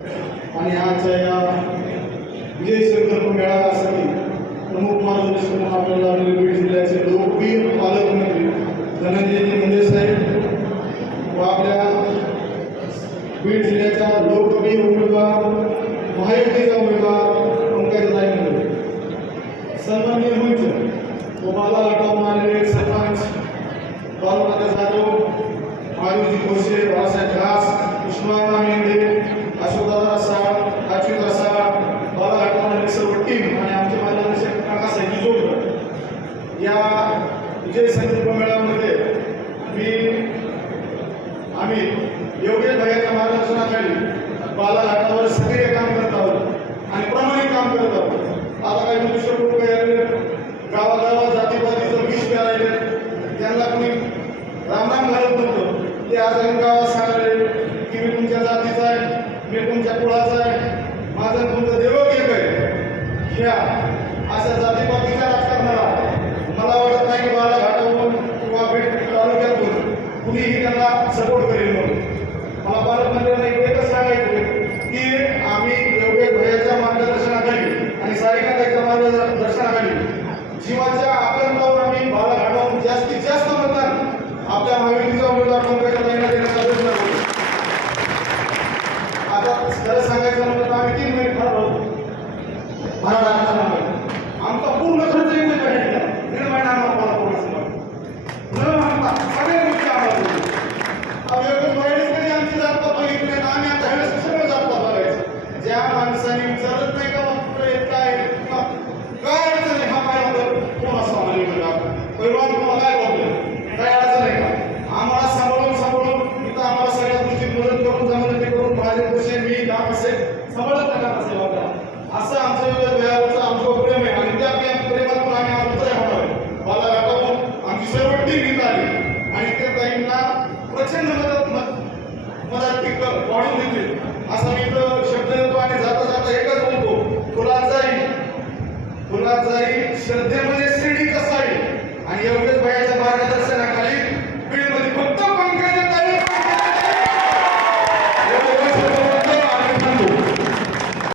या विजय संकल्प मेळाव्यासाठी प्रमुख मार्गदर्शक म्हणून आपल्याला बीड जिल्ह्याचे लोकप्रिय पालकमंत्री धनंजयजी मुंडे साहेब व आपल्या बीड जिल्ह्याच्या लोकप्रिय उमेदवार, महायुतीचा उमेदवार पंकजताई मुंडे विजय संकल्प मेळाव्यामध्ये मी आम्ही योगेश भैयाच्या मार्गदर्शनाखाली बालाघाटावर सक्रिय काम करत आहोत आणि प्रामाणिक काम करत आहोत. आता काही मनुष्य लोक आले गावागावात जातीपातीचं विष करायले त्यांना कोणी रामराम घालत नव्हतं. ते आज आम्ही गावात सांगले की मी तुमच्या जातीचा आहे मी तुमच्या कुळाचा आहे माझं तुमचं देवक एक आहे. ह्या अशा जाती त्यांना सपोर्ट करेल म्हणून. मला पालकमंत्र्यांना एकच सांगायचं की आम्ही योग्य भयाच्या मार्गदर्शनाखाली आणि सारिकाताईच्या मार्गदर्शनाखाली जीवाच्या आकंतावर आम्ही बाला घाटावून जास्तीत जास्त मतदान आपल्या महायुतीचा उमेदवार पंकजा ताईंना देण्याचा प्रयत्न करू? आता खरं सांगायचं म्हणलं तर आम्ही तीन महिने फार असेल नका नाही काम असं आमचं वेगळं वेळावरचं आमचं प्रेम आहे. आणि त्या प्रेम- प्रेमातून आम्ही आमचं उतरे होणार मला गाठावून आमची सर्व टीम इथं आली आणि त्या ताईंना प्रचंड मदत मदत ती वाढून देते असा मी इथं शब्द देतो आणि जाता जाता एकच बोलतो. फुलाचाही फुलाचाही श्रद्धेमध्ये शिर्डी कसा आहे? आणि एवढे